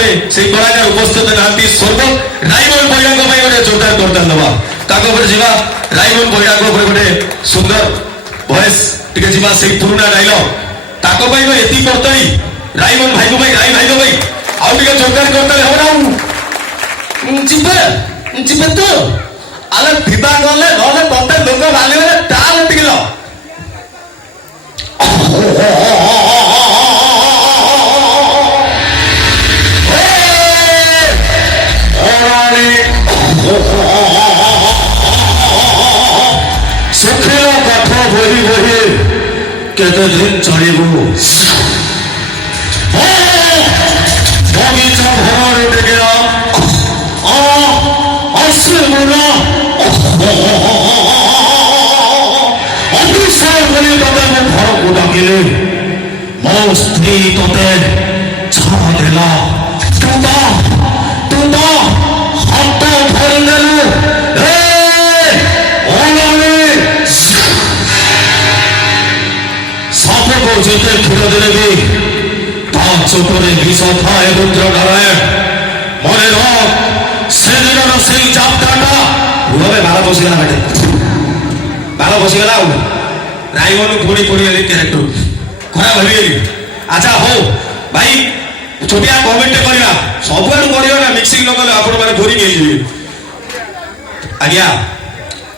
मुहूर्ते से कलाकार उपस्थित नाती स्वर्ग रायमन बहिरा गोटे जोरदार करताल दबा तापर जीवा रायमन बहिरा गोटे सुंदर भॉइस टिके जीवा से पुराना डायलॉग ताको भाई एति करतई रायमन भाई को भाई राय भाई को भाई आउ टिके जोरदार करताल हो ना जिबे तो आले विवाह गले गले तते लोक बाले ताल टिके सुखिला कथा बोली बोली केते दिन चलिबो बगीचा भर टेकेला असले मुना अभिषेक बोली तते मैं घर को डाकिले मो स्त्री तते छा देला तुंदा हाथ भर लेलु जेते क्षीर देले भी चोटरे विष थाए रुद्र नारायण मने रख से दिन से जापटा भूवे बाल बसीगला बेटे बाल बसीगला रायमन पुणी पुणी कैरेक्टर खराब हो अच्छा हो भाई छोटिया कमेंट करवा सब ना मिक्सिंग न कले आपण माने बोरिंग हो आज्ञा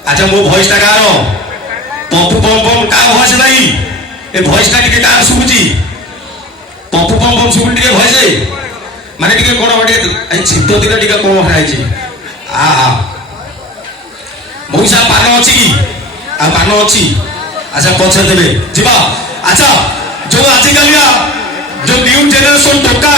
अच्छा मो वॉइस टा कार पप्पू बम बम का भॉइस भाई ए वॉइस टा टिके कार सुबुची पप्पू बम बम सुबुन टिके वॉइस माने टिके कोन बटे ए छितो दिला टिके कोन हराई छी आ मौसा पान अछि की आ पान अछि अच्छा पछे देबे जीवा अच्छा जो आजि कालिया जो न्यू जनरेशन टोका